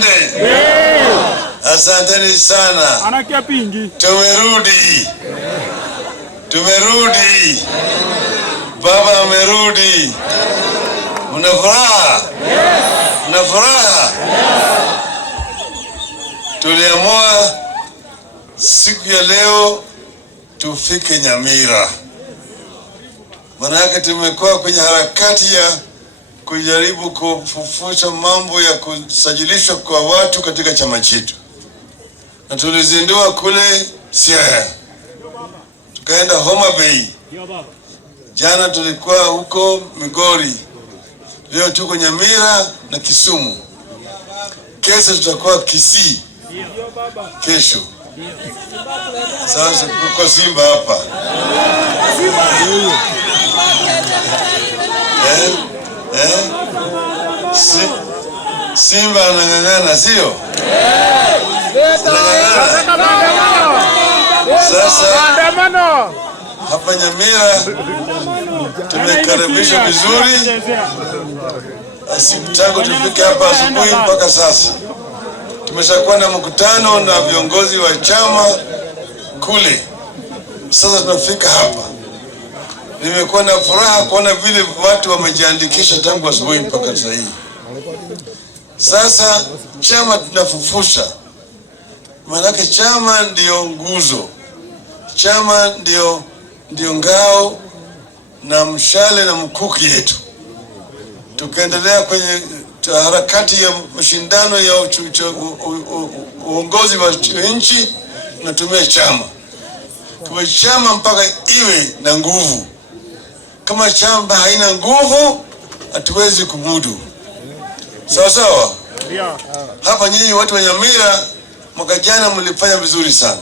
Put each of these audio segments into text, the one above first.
twende. Asanteni sana. Anakia pingi. Tumerudi. Baba amerudi. Una furaha? Una furaha? Tuliamua siku ya leo tufike Nyamira. Manake tumekuwa kwenye harakati ya kujaribu kufufusha mambo ya kusajilishwa kwa watu katika chama chetu. Na tulizindua kule Siaya. Tukaenda Homa Bay. Jana tulikuwa huko Migori. Leo tuko Nyamira na Kisumu. Kesho tutakuwa Kisii. Kesho. Sasa tuko Simba hapa. Simba anang'ang'ana, sio? Sasa hapa Nyamira tumekaribishwa vizuri. Tangu tufike hapa asubuhi mpaka sasa tumeshakuwa na mkutano na viongozi wa chama kule. Sasa tunafika hapa. Nimekuwa na furaha kuona vile watu wamejiandikisha tangu asubuhi mpaka sasa hivi. Sasa chama tunafufusha. Maana chama ndio nguzo. Chama ndio ngao na mshale na mkuki yetu. Tukaendelea kwenye harakati ya mashindano ya uongozi wa nchi, tunatumia chama. Kama chama mpaka iwe na nguvu. Kama chama haina nguvu, hatuwezi kumudu. Sawa sawa? Hapa nyinyi watu wa Nyamira mwaka jana mlifanya vizuri sana.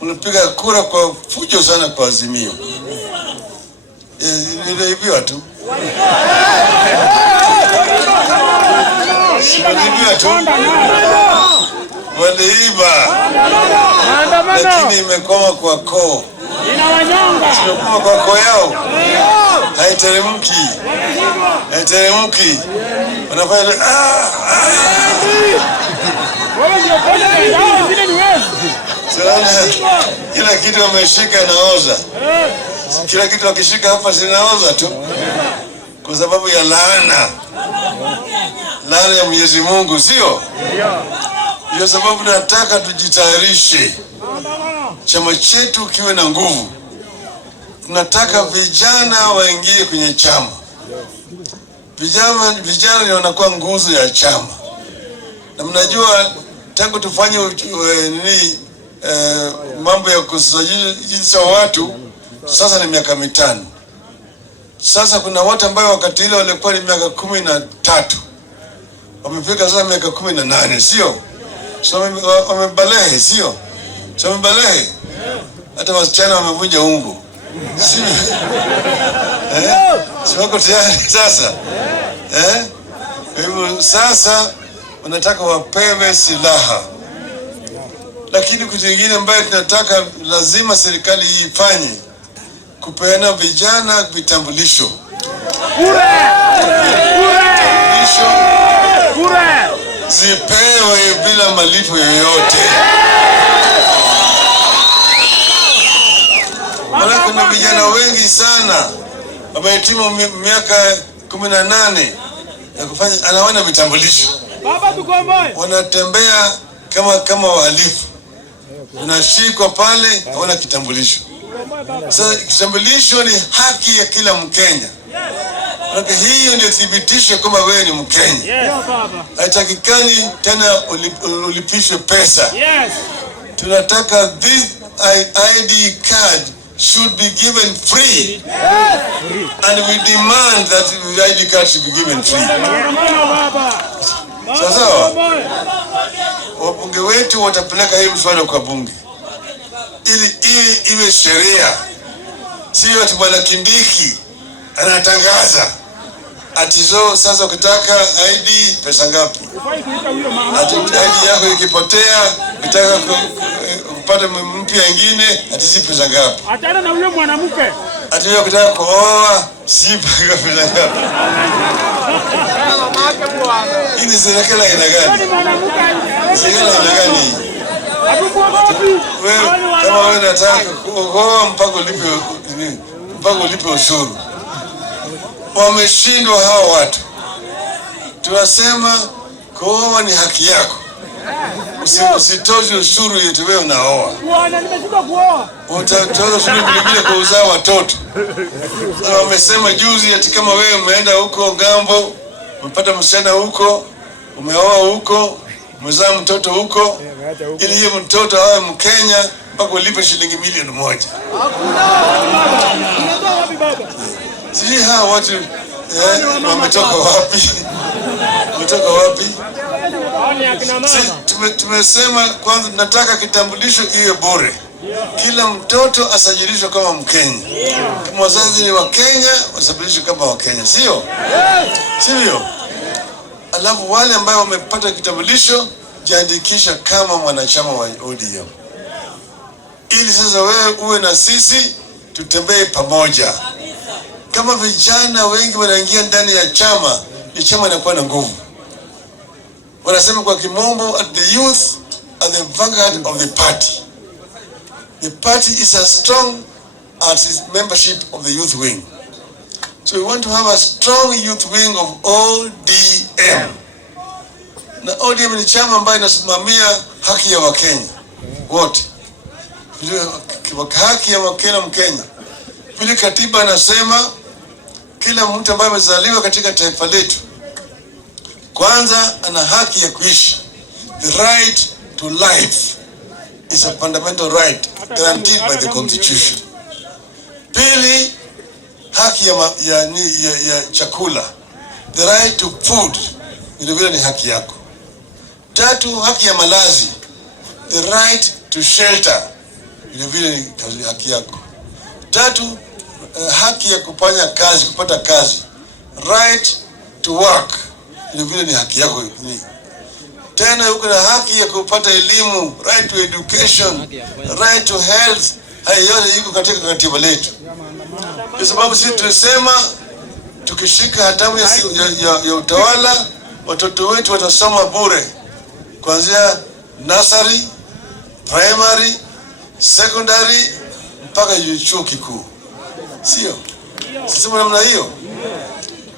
Mlipiga kura kwa fujo sana kwa Azimio. Ile hivyo tu. Sivyo tu. Waliiba. Lakini imekoma kwa koo. Imekoma kwa koo yao. Haiteremki. Wanafanya kila kitu wameshika inaoza. Kila kitu wakishika hapa zinaoza tu. Kwa sababu ya laana ya Mwenyezi Mungu, sio? Ndio sababu nataka tujitayarishe. Chama chetu kiwe na nguvu. Tunataka vijana waingie kwenye chama. Vijana ndio wanakuwa nguzo ya chama. Na mnajua tangu tufanye mambo ya kusajilisha watu sasa ni miaka 5. Sasa kuna watu ambao wakati ile walikuwa ni miaka 13. Wamefika sasa miaka 18, sio? So wamebalehe, sio? So wamebalehe. Hata wasichana wamevunja ungo. Sio? Sio wako tayari sasa. Kwa hivyo sasa wanataka wapewe silaha. Lakini kitu kingine ambayo tunataka lazima serikali ifanye kupeana vijana vitambulisho. Zipewe bila malipo yoyote. Maana kuna vijana wengi sana wamehitimu miaka 18 ya kufanya anawana vitambulisho. Wanatembea kama wahalifu. Unashikwa pale hawana kitambulisho. Sasa kitambulisho ni haki ya kila Mkenya. Hiyo ndio thibitisho kwamba wewe ni Mkenya. Haitakikani tena ulipishwe pesa. Tunataka this ID card should be given free. And we demand that the ID card should be given free. Sasa wabunge wetu watapeleka hii mswada kwa bunge ili iwe sheria. Sio ati Bwana Kindiki anatangaza ati sasa ukitaka ID pesa ngapi? Ati ID yako ikipotea ukitaka kupata mpya nyingine ati si pesa ngapi? Atana na huyo mwanamke. Ati wewe ukitaka kuoa si pesa ngapi? Hii ni serikali aina gani? Serikali aina gani? Wewe kama wewe unataka kuoa mpaka ulipe ushuru. Wameshindwa hao watu. Tunasema kuoa ni haki yako. Usitoze ushuru yetu wewe unaoa. Bwana nimeshindwa kuoa. Utatoza ushuru vile kwa uzaa watoto. Na wamesema juzi ati kama wewe umeenda huko ngambo, umepata msichana huko, umeoa huko, umezaa mtoto huko, ili hiyo mtoto awe Mkenya mpaka ulipe shilingi milioni 1. Sijui hawa watu wametoka wapi? Wametoka wapi? Tumesema kwanza nataka kitambulisho iwe bure. Kila mtoto asajilishwe kama Mkenya. Kama wazazi ni wa Kenya, wasajilishwe kama wa Kenya, sio? Sio? Alafu wale ambao wamepata kitambulisho jiandikisha kama mwanachama wa ODM. Ili sasa wewe uwe na sisi tutembee pamoja. Kama vijana wengi wanaingia ndani ya chama, ni chama inakuwa na nguvu. Wanasema kwa kimombo, at the youth are the vanguard of the party. The party is as strong as its membership of the youth wing. So we want to have a strong youth wing of ODM. Na ODM ni chama ambayo inasimamia haki ya Wakenya wote. Haki ya Wakenya Mkenya. Vile katiba inasema kila mtu ambaye amezaliwa katika taifa letu kwanza ana haki ya kuishi. The right to life is a fundamental right guaranteed by the Constitution. Pili, haki ya chakula. The right to food vile ni haki yako. Tatu, haki ya malazi. The right to shelter vile ni haki yako. Tatu, haki ya kupata kazi. Right to work vile ni haki yako. Tena uko na haki ya kupata elimu, right to education, right to health. Hayo yote iko katika katiba letu. Kwa sababu sisi tunasema tukishika hatamu ya utawala, watoto wetu watasoma bure kuanzia nursery, primary, secondary mpaka chuo kikuu. Sio? Sisi namna hiyo.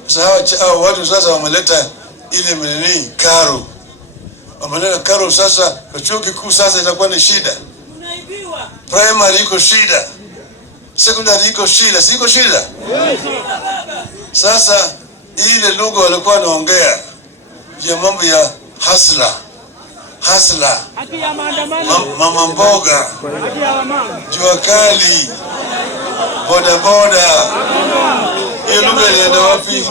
Sasa watu sasa wameleta ile meneni karo. Wameleta karo sasa kwa chuo kikuu sasa itakuwa ni shida. Unaibiwa. Primary iko shida. Secondary iko shida, siko shida. Sasa ile lugha walikuwa wanaongea ya mambo ya hasla. Haki ya maandamano. Mama mboga. Haki ya mama. Jua kali. Boda. Hiyo lugha ilienda wapi?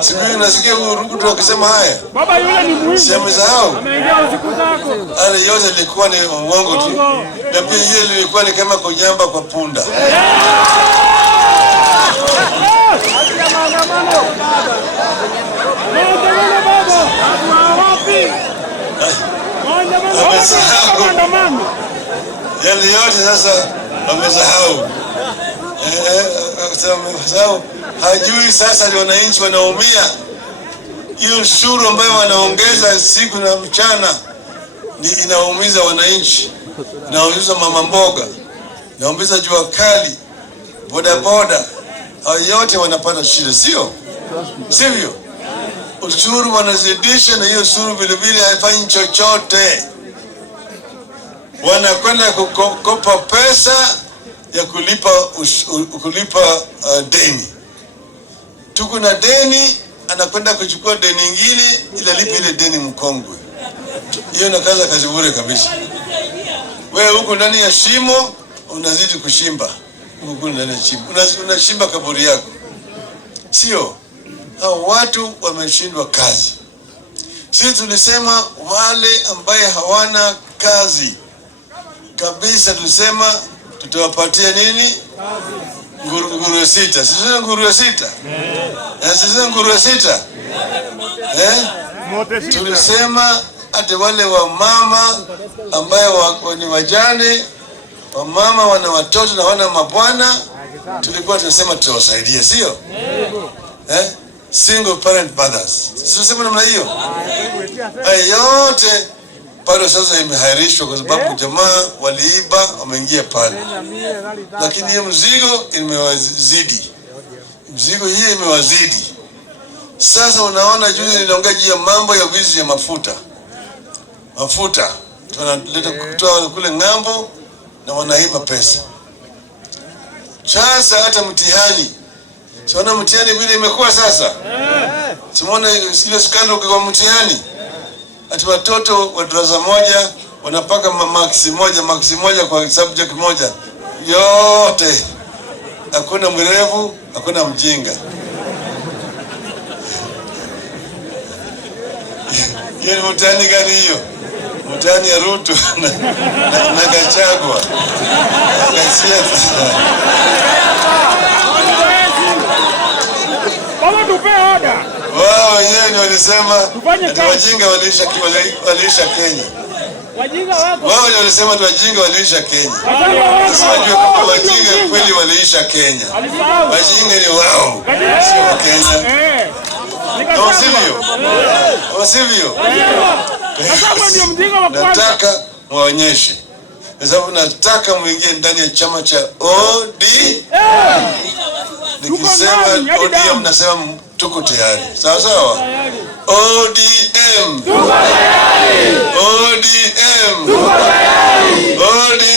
Siku hiyo nasikia Ruto akisema haya. Baba yule ni muhimu. Sema ameingia usiku zako. Ale yote ilikuwa ni uongo tu. Na pia hiyo ilikuwa ni kama kujamba kwa punda. Yale yote sasa wamesahau. Hajui sasa ni wananchi wanaumia. Hiyo ushuru ambayo wanaongeza siku na mchana inaumiza wananchi. Inaumiza mama mboga. Inaumiza jua kali. Boda. Hao yote wanapata shida, sio? Sivyo? Ushuru wanazidisha na hiyo ushuru vile haifanyi chochote. Wanakwenda kukopa pesa ya kulipa deni. Tuko na deni, anakwenda kuchukua deni nyingine ili lipe ile deni mkongwe. Hiyo na kazi bure kabisa. Wewe huko ndani ya shimo unazidi kushimba. Huko ndani ya shimo unashimba kaburi yako. Sio? Hao watu wameshindwa kazi. Sisi tulisema wale ambaye hawana kazi kabisa, tulisema tutawapatia nini? Nguruwe 6. Sisi nguruwe 6. Sisi nguruwe 6. Tulisema hata wale wa mama ambaye ni wajane, wa mama wana watoto na wana mabwana, tulikuwa tunasema tutawasaidia, sio? single parent mothers. Sisema namna hiyo. Hayo yote bado sasa imehairishwa kwa sababu jamaa waliiba wameingia pale. Lakini hiyo mzigo imewazidi. Mzigo hii imewazidi. Sasa unaona juzi niliongea juu ya mambo ya wizi ya mafuta. Mafuta tunaleta kutoa kule ng'ambo na wanaiba pesa. Sasa hata mtihani. Siona mtihani vile imekuwa sasa. Simuona ile skandal kwa mtihani. Ati watoto wa darasa moja wanapaka maksi moja kwa subject moja. Yote. Hakuna mwerevu, hakuna mjinga. Hiyo ni mtihani gani hiyo? Mtihani ya Ruto na Gachagua. Baba tupe oda. Wao wenyewe walisema wajinga waliisha Kenya. Wajinga wako. Wao walisema wajinga waliisha Kenya. Sasa wajua kama wajinga kweli waliisha Kenya. Wajinga ni wao. Sio Kenya. Wasivyo. Nataka muonyeshe. Kwa sababu nataka muingie ndani ya chama cha ODM. Nikisema ODM nasema tuko tayari. Sawa sawa? ODM. Tuko tayari. ODM. Tuko tayari. ODM.